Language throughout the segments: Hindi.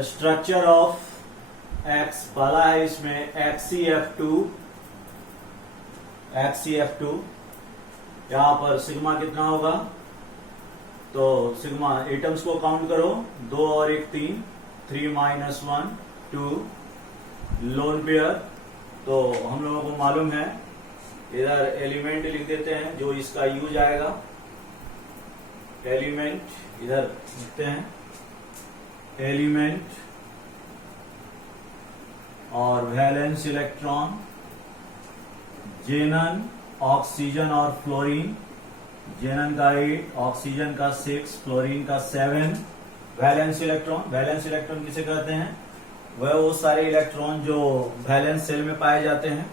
स्ट्रक्चर ऑफ एक्स वाला है इसमें XCF2 यहां पर सिग्मा कितना होगा, तो सिग्मा एटम्स को काउंट करो, 2 और 1 3, 3 -1 2 लोन पेयर। तो हम लोगों को मालूम है, इधर एलिमेंट लिख देते हैं जो इसका यूज आएगा, एलिमेंट इधर लिखते हैं एलिमेंट और वैलेंस इलेक्ट्रॉन, जेनन ऑक्सीजन और फ्लोरीन, जेनन का 8, ऑक्सीजन का 6, फ्लोरीन का 7। वैलेंस इलेक्ट्रॉन किसे कहते हैं, वह वो सारे इलेक्ट्रॉन जो वैलेंस सेल में पाए जाते हैं।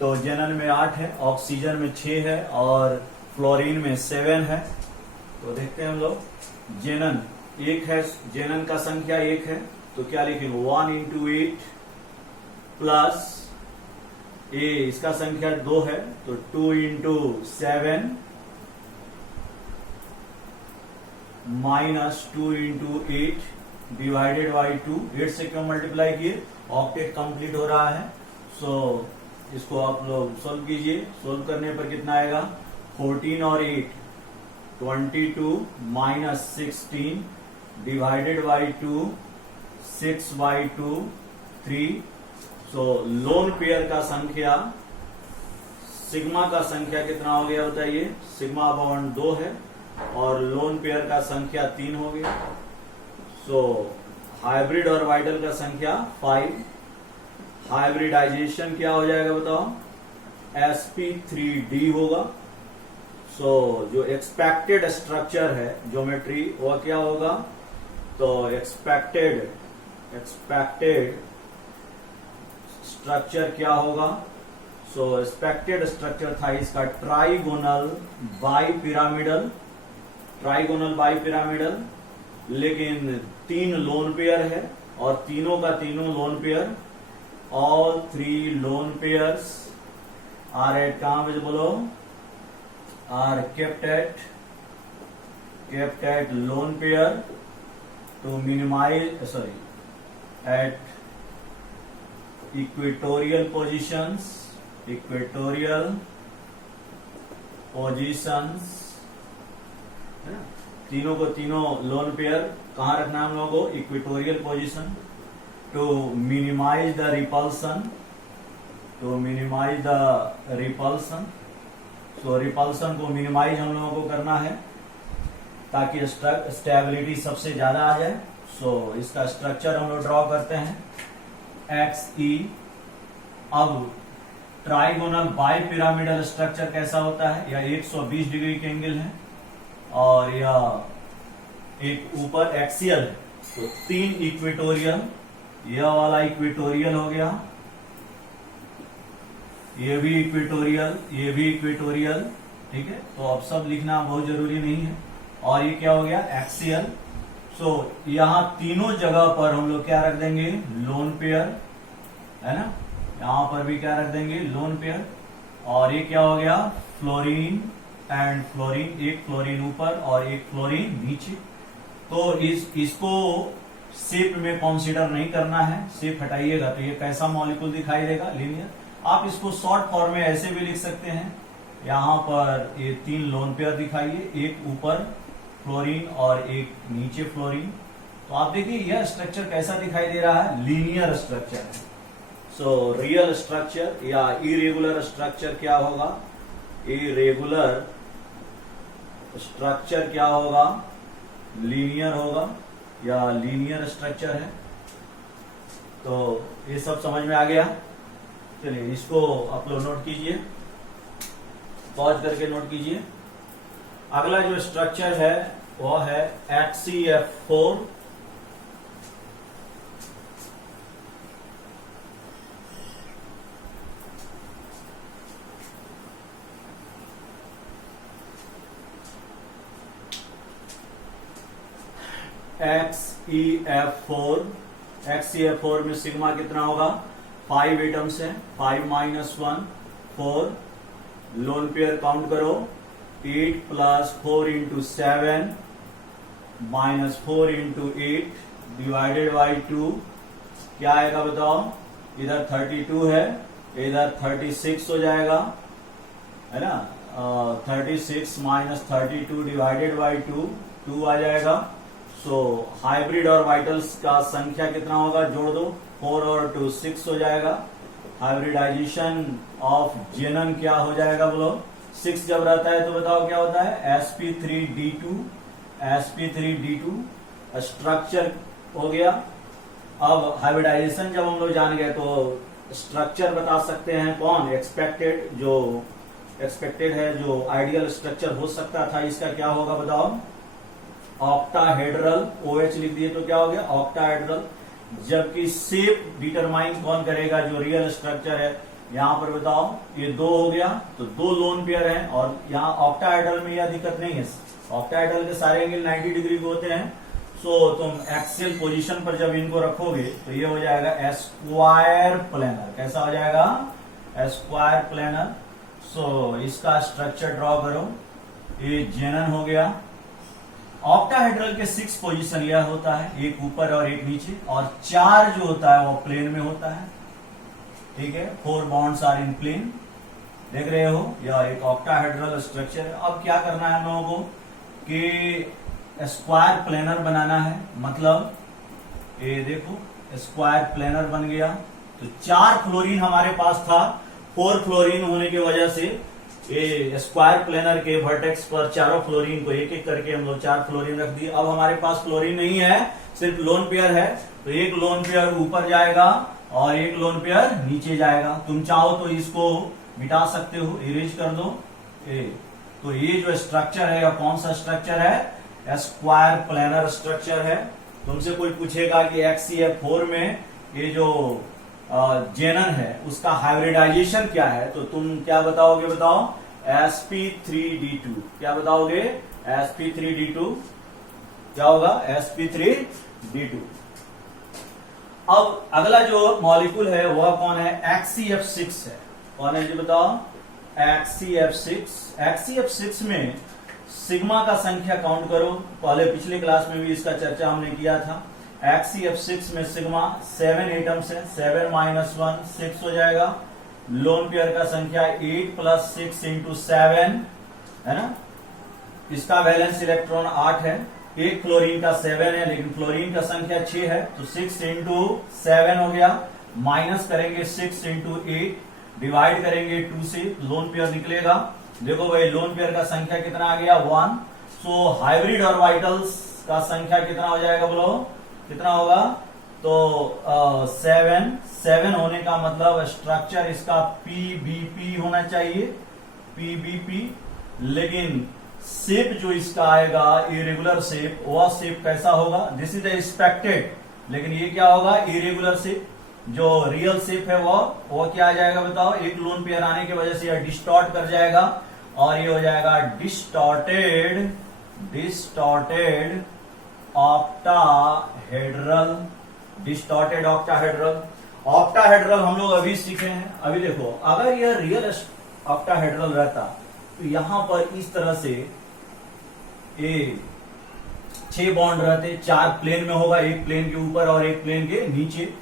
तो जेनन में 8 है, ऑक्सीजन में 6 है और फ्लोरीन में 7 है। तो देखते हैं हम लोग, जेनन 1 है, जेनन का संख्या 1 है, तो क्या लिखेंगे 1 × 8 प्लस ए इसका संख्या 2 है, तो 2 × 7 माइनस 2 × 8 डिवाइडेड बाई 2। 8 से क्यों मल्टीप्लाई किए, ऑक्टेट कंप्लीट हो रहा है। सो इसको आप लोग सोल्व कीजिए, सोल्व करने पर कितना आएगा, 14 और 8 22 minus 16 divided by 2, 6/2 3। So lone pair का संख्या, सिग्मा का संख्या कितना हो गया बताइए, सिग्मा बॉन्ड 2 है और लोन पेयर का संख्या 3 हो गया। सो हाइब्रिड ऑर्बिटल का संख्या 5। हाइब्रिडाइजेशन क्या हो जाएगा बताओ, sp3d होगा। सो जो एक्सपेक्टेड स्ट्रक्चर है ज्योमेट्री वो क्या होगा, तो एक्सपेक्टेड स्ट्रक्चर क्या होगा, सो एक्सपेक्टेड स्ट्रक्चर था इसका ट्राइगोनल बाइपिरामिडल, लेकिन 3 लोन पेयर है और तीनों का तीनों lone pair, all 3 lone pairs are at, कहां पे बोलो, are kept at lone pair to minimize at equatorial positions है ना। तीनों को तीनों लोन पेयर कहां रखना है हम लोगों को, equatorial position, to minimize the repulsion. तो रिपल्सन को मिनिमाइज हम लोगों को करना है ताकि स्टेबिलिटी सबसे ज्यादा आ जाए। सो इसका स्ट्रक्चर हम लोग ड्रॉ करते हैं, XE। अब ट्राइगोनल बाइपिरामिडल स्ट्रक्चर कैसा होता है, यह 120 डिग्री के एंगल है और यह एक ऊपर एक्सियल है, तो 3 इक्वेटोरियल, यह वाला इक्वेटोरियल हो गया, ये भी इक्वेटोरियल, ठीक है। तो अब सब लिखना बहुत जरूरी नहीं है। और ये क्या हो गया, एक्सियल। सो यहां तीनों जगह पर हम लोग क्या रख देंगे, लोन पेयर, है ना। यहां पर भी क्या रख देंगे, लोन पेयर। और ये क्या हो गया, फ्लोरीन एंड फ्लोरीन, एक फ्लोरीन ऊपर और एक फ्लोरीन नीचे। तो इसको शेप में कंसीडर नहीं करना है, शेप हटाइएगा तो ये कैसा मॉलिक्यूल दिखाई देगा, लीनियर। आप इसको शॉर्ट फॉर्म में ऐसे भी लिख सकते हैं, यहां पर ये 3 लोन पेयर दिखाइए, एक ऊपर फ्लोरीन और एक नीचे फ्लोरीन। तो आप देखिए यह स्ट्रक्चर कैसा दिखाई दे रहा है, लीनियर स्ट्रक्चर है। सो रियल स्ट्रक्चर या इरेगुलर स्ट्रक्चर क्या होगा, इरेगुलर स्ट्रक्चर क्या होगा, लीनियर होगा या लीनियर स्ट्रक्चर है। तो ये सब समझ में आ गया। चलिए इसको आप लोग नोट कीजिए, पॉज करके नोट कीजिए। अगला जो स्ट्रक्चर है वह है HCF4। XCF4 में सिग्मा कितना होगा, 5 एटम्स है, 5 - 1 4। लोन पेयर काउंट करो, 8 + 4 × 7 -4 × 8 डिवाइडेड बाई 2 क्या आएगा बताओ, इधर 32 है, इधर 36 हो जाएगा, है ना। 36 माइनस 32 डिवाइडेड बाई 2 आ जाएगा। सो हाइब्रिड और वाइटल्स का संख्या कितना होगा, जोड़ दो, 4 और 2 6 हो जाएगा। हाइब्रिडाइजेशन ऑफ जेनन क्या हो जाएगा बोलो, 6 जब रहता है तो बताओ क्या होता है, sp3d2, sp3d2 स्ट्रक्चर हो गया। अब हाइब्रिडाइजेशन जब हम लोग जान गए तो स्ट्रक्चर बता सकते हैं कौन, एक्सपेक्टेड, जो एक्सपेक्टेड है, जो आइडियल स्ट्रक्चर हो सकता था, इसका क्या होगा बताओ, ऑक्टाहेड्रल, OH लिख दिए तो क्या हो गया, ऑक्टाहेड्रल। जबकि शेप डिटरमाइन कौन करेगा, जो रियल स्ट्रक्चर है, यहां पर बताओ ये 2 हो गया तो 2 लोन पेयर है, और यहाँ ऑक्टाहेड्रल में यह दिक्कत नहीं है, ऑक्टाहेड्रल के सारे एंगल 90 डिग्री के होते हैं। सो तुम एक्सियल पोजीशन पर जब इनको रखोगे तो ये हो जाएगा स्क्वायर प्लेनर, कैसा हो जाएगा, स्क्वायर प्लेनर। सो इसका स्ट्रक्चर ड्रॉ करो, ये जेनन हो गया। ऑक्टाहेड्रल के 6 पोजीशन यह होता है, एक ऊपर और एक नीचे, और 4 जो होता है वो प्लेन में होता है, ठीक है। 4 बॉन्ड्स आर इन प्लेन, देख रहे हो, यह एक ऑक्टाहेड्रल स्ट्रक्चर है। अब क्या करना है हम लोगों को कि स्क्वायर प्लेनर बनाना है, मतलब ये देखो स्क्वायर प्लेनर बन गया। तो 4 फ्लोरीन हमारे पास था, 4 फ्लोरीन होने की वजह से ये स्क्वायर प्लेनर के वर्टेक्स पर चारों फ्लोरीन को एक एक करके हम लोग 4 फ्लोरीन रख दिए। अब हमारे पास फ्लोरीन नहीं है, सिर्फ लोन पेयर है, तो एक लोन पेयर ऊपर जाएगा और एक लोन पेयर नीचे जाएगा। तुम चाहो तो इसको मिटा सकते हो, इरेज कर दो। तो ये जो स्ट्रक्चर है, कौन सा स्ट्रक्चर है, स्क्वायर प्लेनर स्ट्रक्चर है। तुमसे कोई पूछेगा कि HCF4 में ये जो जेनन है उसका हाइब्रिडाइजेशन क्या है, तो तुम क्या बताओगे, बताओ sp3d2, क्या बताओगे, sp3d2 क्या होगा, sp3d2। अब अगला जो मॉलिक्यूल है वह कौन है, HCF6 है। कौन है जी बताओ, HCF6। HCF6 में सिग्मा का संख्या काउंट करो, पहले पिछले क्लास में भी इसका चर्चा हमने किया था। HCF6 में सिग्मा 7 एटम्स है, 7 माइनस 1 6 हो जाएगा। लोन पेयर का संख्या 8 प्लस 6 इंटू 7 है ना। इसका वैलेंस इलेक्ट्रॉन 8 है, एक फ्लोरीन का 7 है, लेकिन फ्लोरीन का संख्या 6 है, तो 6 इंटू 7 हो गया। माइनस करेंगे 6 इंटू 8, डिवाइड करेंगे 2 से, लोन पेयर निकलेगा। देखो भाई लोन पेयर का संख्या कितना आ गया, 1। सो हाइब्रिड और वाइटल्स का संख्या कितना हो जाएगा बोलो, कितना होगा, तो 7 होने का मतलब स्ट्रक्चर इसका PBP होना चाहिए, PBP। लेकिन शेप जो इसका आएगा इरेगुलर शेप, वह शेप कैसा होगा, दिस इज एक्सपेक्टेड, लेकिन ये क्या होगा, इरेगुलर शेप। जो रियल शेप है वो क्या आ जाएगा बताओ, एक लोन पेयर आने की वजह से यह डिस्टॉर्ट कर जाएगा, और ये हो जाएगा distorted octahedral, distorted octahedral. Octahedral हम लोग अभी सीखे हैं। अभी देखो, अगर यह रियल ऑक्टाहेड्रल रहता तो यहां पर इस तरह से ये 6 बॉन्ड रहते, 4 प्लेन में होगा, एक प्लेन के ऊपर और एक प्लेन के नीचे,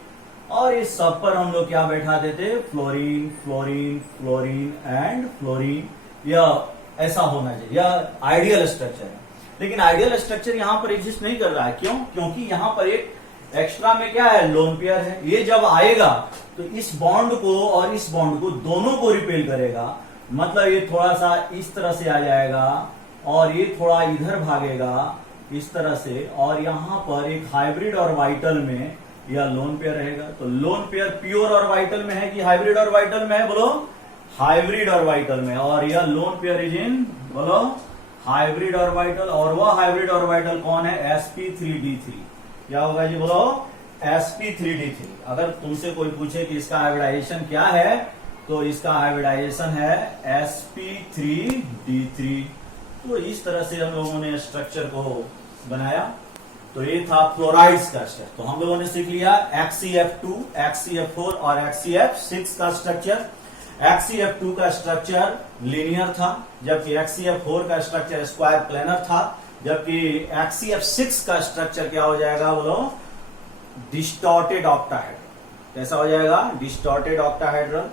और इस सब पर हम लोग क्या बैठा देते, fluorine fluorine fluorine and fluorine. यह ऐसा होना चाहिए, यह आइडियल स्ट्रक्चर है। लेकिन आइडियल स्ट्रक्चर यहां पर एग्जिस्ट नहीं कर रहा है, क्यों, क्योंकि यहां पर एक एक्स्ट्रा में क्या है, लोन पेयर है। ये जब आएगा तो इस बॉन्ड को और इस बॉन्ड को दोनों को रिपेल करेगा, मतलब ये थोड़ा सा इस तरह से आ जाएगा और ये थोड़ा इधर भागेगा इस तरह से, और यहां पर एक हाइब्रिड और वाइटल में यह लोन पेयर रहेगा। तो लोन पेयर प्योर और वाइटल में है कि हाइब्रिड और वाइटल में है, बोलो हाइब्रिड और वाइटल में, और यह लोन पेयर इज इन, बोलो हाइब्रिड और वाइटल। और वह हाइब्रिड और वाइटल कौन है, sp3d3। क्या होगा जी बोलो, sp3d3। अगर तुमसे कोई पूछे कि इसका हाइब्रिडाइजेशन क्या है, तो इसका हाइब्रिडाइजेशन है sp3d3। तो इस तरह से हम लोगों ने स्ट्रक्चर को बनाया। तो ये था फ्लोराइड्स का स्ट्रक्चर। तो हम लोगों ने सीख लिया HCF2, HCF4 और HCF6 का स्ट्रक्चर। HCF2 का स्ट्रक्चर लीनियर था, जबकि HCF4 का स्ट्रक्चर स्क्वायर प्लेनर था, जबकि HCF6 का स्ट्रक्चर क्या हो जाएगा बोलो, डिस्टॉर्टेड ऑक्टाहेड्रल। कैसा हो जाएगा? Distorted octahedral.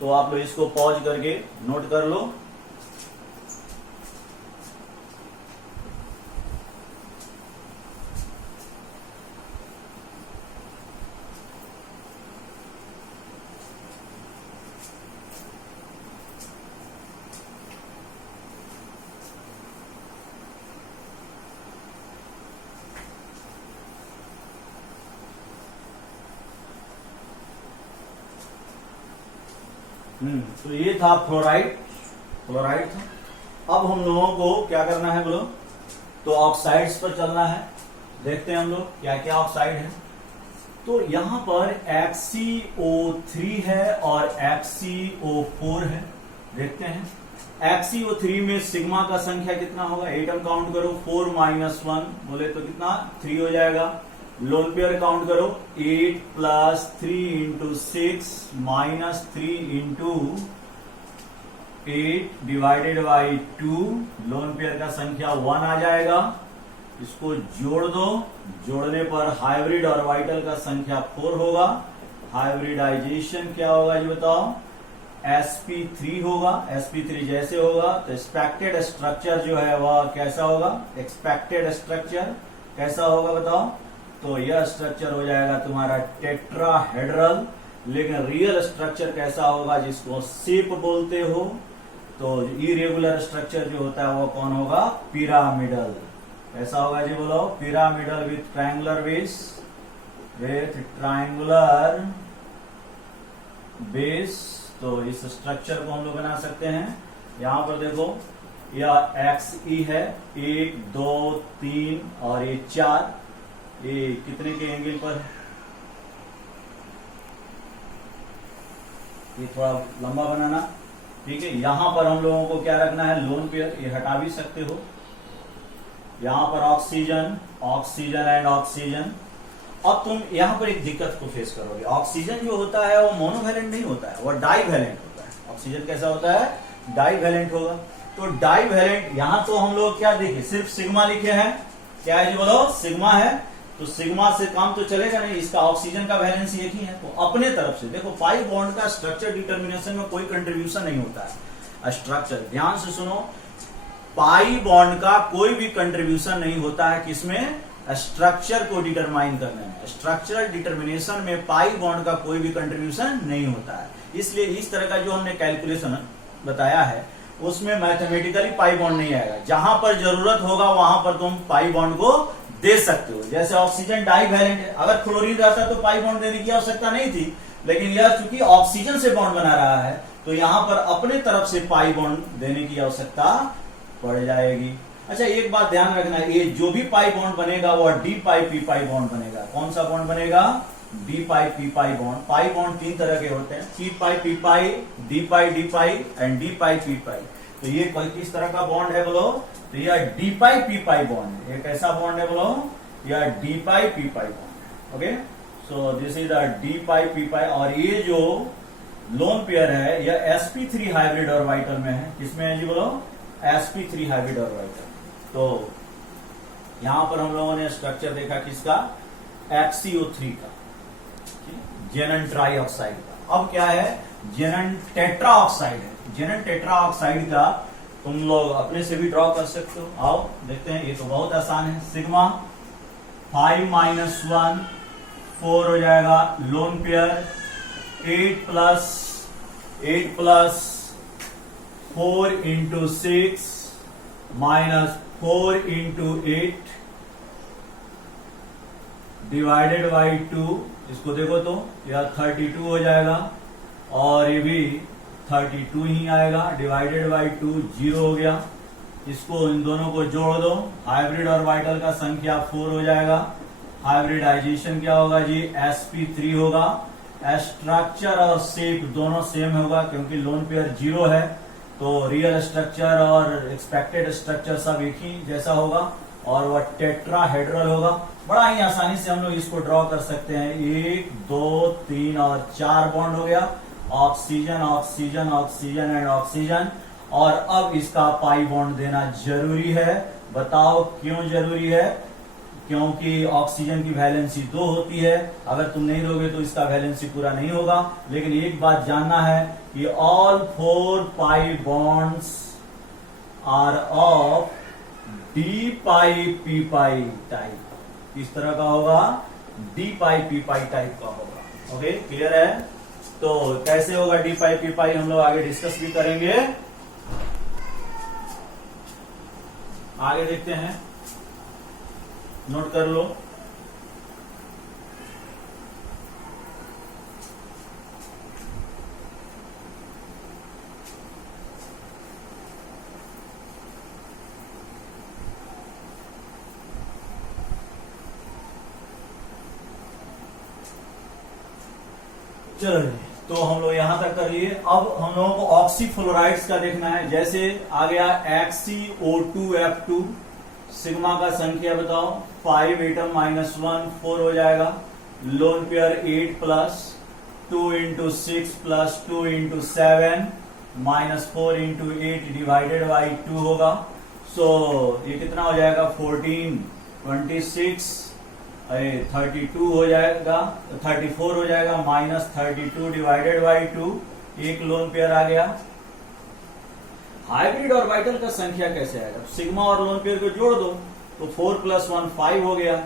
तो आप लोग इसको पॉज करके नोट कर लो। तो ये था फ्लोराइड था। अब हम लोगों को क्या करना है बोलो? तो ऑक्साइड्स पर चलना है। देखते हैं हम लोग क्या क्या ऑक्साइड है। तो यहां पर XCO3 है और XCO4 है। देखते हैं XCO3 में सिग्मा का संख्या कितना होगा? एटम काउंट करो, 4 - 1 बोले तो कितना? 3 हो जाएगा। लोन पेयर काउंट करो, 8 + 3 × 6 - 3 × 8 / 2। लोन पेयर का संख्या 1 आ जाएगा। इसको जोड़ दो, जोड़ने पर हाइब्रिड और वाइटल का संख्या 4 होगा। हाइब्रिडाइजेशन क्या होगा ये बताओ? sp3 होगा। sp3 जैसे होगा तो एक्सपेक्टेड स्ट्रक्चर जो है वह कैसा होगा? एक्सपेक्टेड स्ट्रक्चर कैसा होगा बताओ? तो यह स्ट्रक्चर हो जाएगा तुम्हारा टेट्राहेड्रल। लेकिन रियल स्ट्रक्चर कैसा होगा जिसको शेप बोलते हो? तो इरेगुलर स्ट्रक्चर जो होता है वो कौन होगा? पिरामिडल। कैसा होगा जी बोलो? पिरामिडल विथ ट्रायंगुलर बेस, तो इस स्ट्रक्चर को हम लोग बना सकते हैं। यहां पर देखो यह XE है, 1 2 3 और ये 4। ये कितने के एंगल पर? ये थोड़ा लंबा बनाना, ठीक है। यहां पर हम लोगों को क्या रखना है? Lone pair. ये हटा भी सकते हो। यहां पर ऑक्सीजन एंड ऑक्सीजन। अब तुम यहां पर एक दिक्कत को फेस करोगे। ऑक्सीजन जो होता है वो मोनोवैलेंट नहीं होता है, वो डाईवैलेंट होता है। ऑक्सीजन कैसा होता है? डाईवैलेंट होगा। तो डाईवैलेंट यहां तो हम लोग क्या देखे? सिर्फ सिग्मा लिखे हैं। क्या है जी बोलो? सिग्मा है। तो सिग्मा से काम तो चलेगा नहीं, इसका ऑक्सीजन का वैलेंस एक ही है। तो अपने तरफ से देखो, पाई बॉन्ड का स्ट्रक्चर डिटर्मिनेशन में कोई कंट्रीब्यूशन नहीं होता है। स्ट्रक्चर ध्यान से सुनो, पाई बॉन्ड का कोई भी कंट्रीब्यूशन नहीं होता है किसमें? स्ट्रक्चर को डिटरमाइन करने में। स्ट्रक्चरल डिटर्मिनेशन में पाई बॉन्ड का कोई भी कंट्रीब्यूशन नहीं होता है। इसलिए इस तरह का जो हमने कैलकुलेशन बताया है उसमें मैथमेटिकली पाई बॉन्ड नहीं आएगा। जहां पर जरूरत होगा वहां पर तुम पाई बॉन्ड को दे सकते हो। जैसे ऑक्सीजन डाईवैलेंट है, अगर क्लोरीन रहता तो पाई बॉन्ड देने की आवश्यकता नहीं थी, लेकिन यह चूंकि ऑक्सीजन से बॉन्ड बना रहा है तो यहां पर अपने तरफ से पाई बॉन्ड देने की आवश्यकता पड़ जाएगी। अच्छा, एक बात ध्यान रखना, ये जो भी पाई बॉन्ड बनेगा वह d pi p pi bond बनेगा। कौन सा बॉन्ड बनेगा? D pi p pi bond. Pi bond 3 तरह के होते हैं, p pi, d pi and d pi p pi. तो ये किस तरह का बॉन्ड है बोलो? तो यह d pi p pi bond है। ये कैसा बॉन्ड है बोलो? यह d pi p pi bond है। Okay, so this is the d pi p pi. और ये जो लोन पेयर है यह sp3 हाइब्रिड और वाइटल में है। किसमें है जी बोलो? sp3 हाइब्रिड और वाइटल। तो यहां पर हम लोगों ने स्ट्रक्चर देखा किसका? XCO3 का, जेनन ट्राई ऑक्साइड का। अब क्या है? जेनन टेट्रा ऑक्साइड है। जेनन टेट्रा ऑक्साइड का तुम लोग अपने से भी ड्रॉ कर सकते हो। आओ देखते हैं, ये तो बहुत आसान है। सिग्मा 5 - 1 4 हो जाएगा। Lone pair 8 + 4 × 6 - 4 × 8 / 2। इसको देखो तो यह 32 हो जाएगा और ये भी 32 ही आएगा। / 2 0 हो गया। इसको इन दोनों को जोड़ दो, हाइब्रिड और वाइटल का संख्या 4 हो जाएगा। हाइब्रिडाइजेशन क्या होगा जी? sp3 होगा। स्ट्रक्चर और शेप दोनों सेम होगा क्योंकि लोन पेयर 0 है। तो रियल स्ट्रक्चर और एक्सपेक्टेड स्ट्रक्चर सब एक ही जैसा होगा और वह टेट्राहेड्रल होगा। बड़ा ही आसानी से हम लोग इसको ड्रॉ कर सकते हैं। 1 2 3 और 4 बॉन्ड हो गया। Oxygen and oxygen. और अब इसका पाई बॉन्ड देना जरूरी है। बताओ क्यों जरूरी है? क्योंकि ऑक्सीजन की वैलेंसी 2 होती है। अगर तुम नहीं दोगे तो इसका वैलेंसी पूरा नहीं होगा। लेकिन एक बात जानना है कि all 4 pi bonds are of d pi p pi type. इस तरह का होगा, d pi p pi type का होगा। ओके, क्लियर है? तो कैसे होगा डी पाई पी पाई हम लोग आगे डिस्कस भी करेंगे। आगे देखते हैं, नोट कर लो। चलो, तो हम लोग यहां तक कर लिए। अब हम लोगों को ऑक्सीफ्लोराइड्स का देखना है। जैसे आ गया XCO2F2, सिग्मा का संख्या बताओ, 5 एटम -1 4 हो जाएगा। Lone pair 8 plus 2 into 6 plus 2 into 7 -4 into 8 divided by 2 होगा। सो ये कितना हो जाएगा? 14 26 32 हो जाएगा, 34 हो जाएगा, -32 डिवाइडेड बाई 2। एक लोन पेयर आ गया। हाइब्रिड ऑर्बिटल का संख्या कैसे आएगा? सिग्मा और लोन पेयर को जोड़ दो तो 4 + 1 5 हो गया।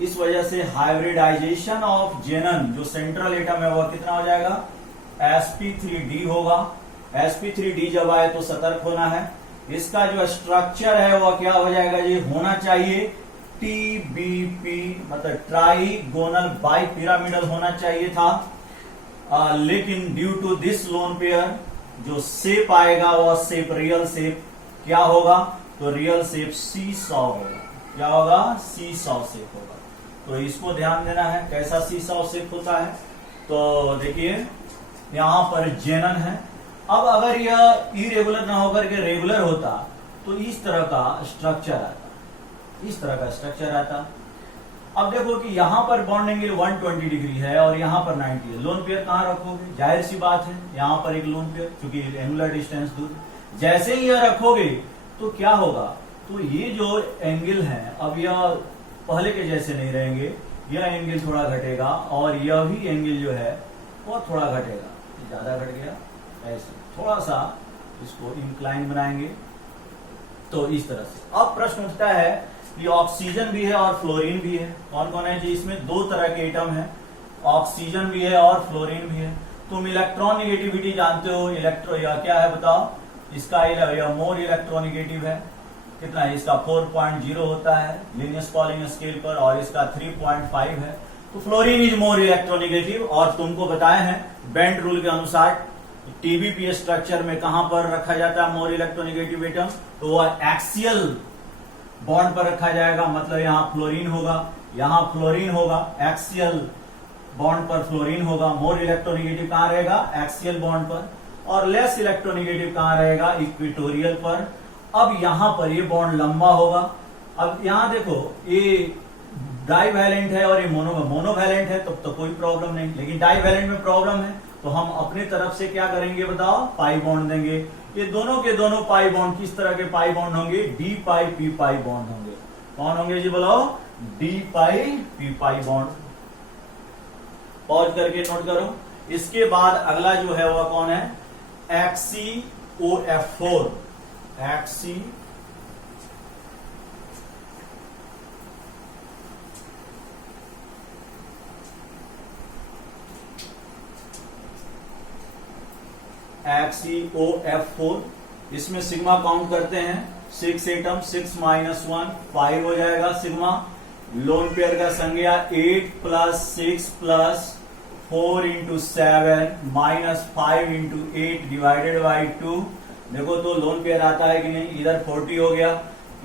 इस वजह से हाइब्रिडाइजेशन ऑफ जेनन जो सेंट्रल एटम है वह कितना हो जाएगा? sp3d होगा। sp3d जब आए तो सतर्क होना है। इसका जो स्ट्रक्चर है वह क्या हो जाएगा? ये होना चाहिए TBP, मतलब ट्राइगोनल बाई पिरामिडल होना चाहिए था। लेकिन due to this lone pair जो शेप आएगा वह शेप रियल शेप क्या होगा? तो रियल शेप सीसॉ होगा। क्या होगा? सीसॉ शेप होगा। तो इसको ध्यान देना है कैसा सीसॉ शेप होता है। तो देखिए यहां पर जेनन है। अब अगर यह इरेगुलर ना होकर के रेगुलर होता तो इस तरह का स्ट्रक्चर आता, इस तरह का स्ट्रक्चर आता। अब देखो कि यहां पर बॉन्ड एंगल 120 डिग्री है और यहां पर 90 है। लोन पेयर कहां रखोगे? जाहिर सी बात है यहां पर एक लोन पेयर, क्योंकि एंगुलर डिस्टेंस दूर। जैसे ही यह रखोगे तो क्या होगा? तो ये जो एंगल है अब यह पहले के जैसे नहीं रहेंगे। यह एंगल थोड़ा घटेगा और यह भी एंगल जो है वह थोड़ा घटेगा। ज्यादा घट गया, ऐसे थोड़ा सा इसको इंक्लाइन बनाएंगे। तो इस तरह से अब प्रश्न उठता है कि ऑक्सीजन भी है और फ्लोरीन भी है। कौन कौन है जी? इसमें 2 तरह के एटम है, ऑक्सीजन भी है और फ्लोरीन भी है। तुम इलेक्ट्रॉन निगेटिविटी जानते हो। इलेक्ट्रो या क्या है बताओ? इसका मोर इलेक्ट्रोनिगेटिव है। कितना है? इसका 4.0 होता है लिनियस पॉलिंग स्केल पर और इसका 3.5 है। तो फ्लोरीन इज मोर इलेक्ट्रोनिगेटिव। और तुमको बताए हैं बेंट रूल के अनुसार टीबीपी स्ट्रक्चर में कहां पर रखा जाता है मोर इलेक्ट्रोनिगेटिव एटम? तो वह एक्सियल बॉन्ड पर रखा जाएगा। मतलब यहां फ्लोरीन होगा, यहां फ्लोरीन होगा, एक्सियल बॉन्ड पर फ्लोरीन होगा। मोर इलेक्ट्रोनिगेटिव कहां रहेगा? एक्सियल बॉन्ड पर। और लेस इलेक्ट्रोनिगेटिव कहां रहेगा? इक्वेटोरियल पर। अब यहां पर ये बॉन्ड लंबा होगा। अब यहां देखो ये डाइवैलेंट है और ये मोनोवैलेंट है, तब तो कोई प्रॉब्लम नहीं। लेकिन डाइवैलेंट में प्रॉब्लम है, तो हम अपने तरफ से क्या करेंगे बताओ? पाई बॉन्ड देंगे। ये दोनों के दोनों पाई बॉन्ड किस तरह के पाई बॉन्ड होंगे? D pi p pi bond होंगे। कौन होंगे जी बोलो? D pi p pi bond. Pause करके नोट करो। इसके बाद अगला जो है वह कौन है? XCOF4। XCOF4। इसमें सिग्मा काउंट करते हैं 6 एटम, 6 - 1 5 हो जाएगा सिग्मा। लोन पेयर का संज्ञा 8 + 6 + 4 इंटू 7 -5 इंटू 8 डिवाइडेड बाई 2। देखो तो लोन पेयर आता है कि नहीं? इधर 40 हो गया,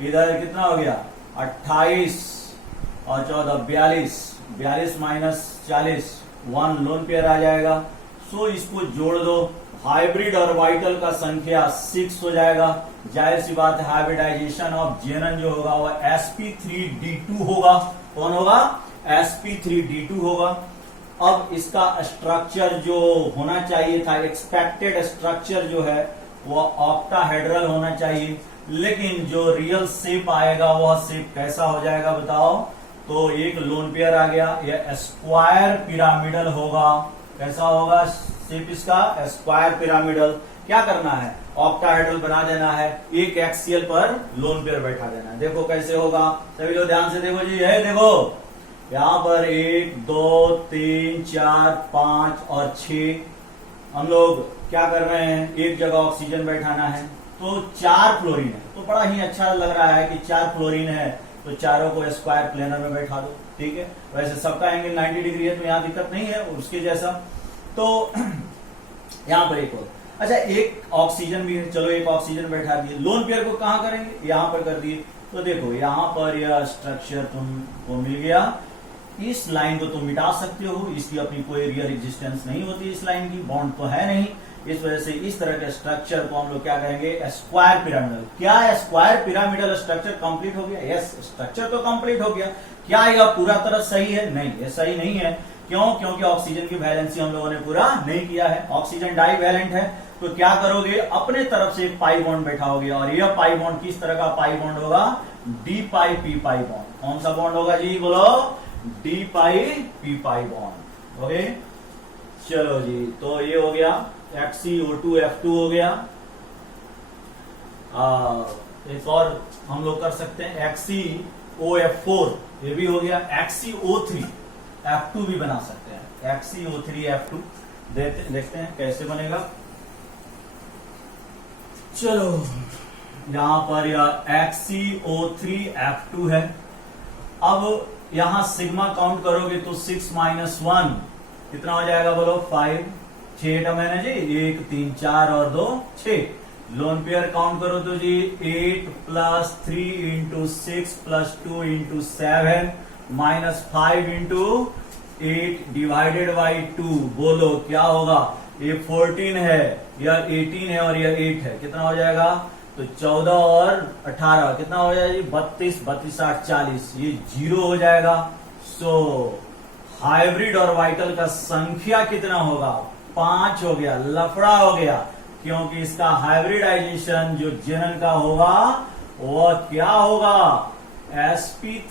इधर कितना हो गया? 28 और 14 42, 42 - 40 1 लोन पेयर आ जाएगा। सो इसको जोड़ दो। हाइब्रिड ऑर्बिटल का संख्या 6 हो जाएगा। जाहिर सी बात है हाइब्रिडाइजेशन ऑफ जेनन जो होगा वह sp3d2 होगा। कौन होगा? sp3d2 होगा। अब इसका स्ट्रक्चर जो होना चाहिए था, एक्सपेक्टेड स्ट्रक्चर जो है वह ऑक्टाहेड्रल होना चाहिए। लेकिन जो रियल शेप आएगा वह शेप कैसा हो जाएगा बताओ? तो एक लोन पेयर आ गया, यह स्क्वायर पिरामिडल होगा। कैसा होगा शेप इसका? Square pyramidal. क्या करना है? ऑक्टाहेड्रल बना देना है, एक एक्सियल पर लोन पेयर बैठा देना है। देखो कैसे होगा, सभी लोग ध्यान से देखो जी। है देखो यहां पर 1 2 3 4 5 और 6 हम लोग क्या कर रहे हैं, एक जगह ऑक्सीजन बैठाना है। तो 4 फ्लोरीन है, तो बड़ा ही अच्छा लग रहा है कि 4 फ्लोरीन है, तो चारों को स्क्वायर प्लेनर में बैठा दो। ठीक है, वैसे सबका एंगल 90 डिग्री है, तो यहां दिक्कत नहीं है उसके जैसा। तो यहां पर एक और, अच्छा एक ऑक्सीजन भी है, चलो एक ऑक्सीजन बैठा दिए। लोन पेयर को कहां करेंगे? यहां पर कर दिए। तो देखो यहां पर यह स्ट्रक्चर तुमको मिल गया। इस लाइन को तुम मिटा सकते हो, इसकी अपनी कोई रियल एग्जिस्टेंस नहीं होती, इस लाइन की बॉन्ड तो है नहीं। इस वजह से इस तरह के स्ट्रक्चर को हम लोग क्या करेंगे? Square pyramidal. क्या स्क्वायर पिरामिडल स्ट्रक्चर कंप्लीट हो गया? यस, स्ट्रक्चर तो कंप्लीट हो गया। क्या यह पूरा तरह सही है? नहीं, ये सही नहीं है। क्यों? क्योंकि ऑक्सीजन की वैलेंसी हम लोगों ने पूरा नहीं किया है। ऑक्सीजन डाईवैलेंट है, तो क्या करोगे? अपने तरफ से एक पाई बॉन्ड बैठाओगे, और यह पाई बॉन्ड किस तरह का पाई बॉन्ड होगा? D pi p pi bond. कौन सा बॉन्ड होगा जी? बोलो, D pi p pi bond. Okay, चलो जी, तो ये हो गया HCO2F2 हो गया। एक और हम लोग कर सकते हैं HCOF4, ये भी हो गया। HCO3F2 भी बना सकते हैं, HCO3F2 देखते हैं कैसे बनेगा। चलो यहां पर यह HCO3F2 है। अब यहां सिग्मा काउंट करोगे तो 6 - 1 कितना हो जाएगा? बोलो 5। 6 एटम है ना जी, 1 3 4 और 2 6। लोन पेयर काउंट करो तो जी 8 + 3 × 6 + 2 × 7 -5 × 8 डिवाइडेड बाई 2। बोलो क्या होगा? ये 14 है, यह 18 है और यह 8 है। कितना हो जाएगा? तो 14 और 18 कितना हो जाएगा जी? 32 32 8 40, ये 0 हो जाएगा। सो हाइब्रिड और वाइटल का संख्या कितना होगा? 5 हो गया। लफड़ा हो गया, क्योंकि इसका हाइब्रिडाइजेशन जो जनन का होगा वह क्या होगा? sp3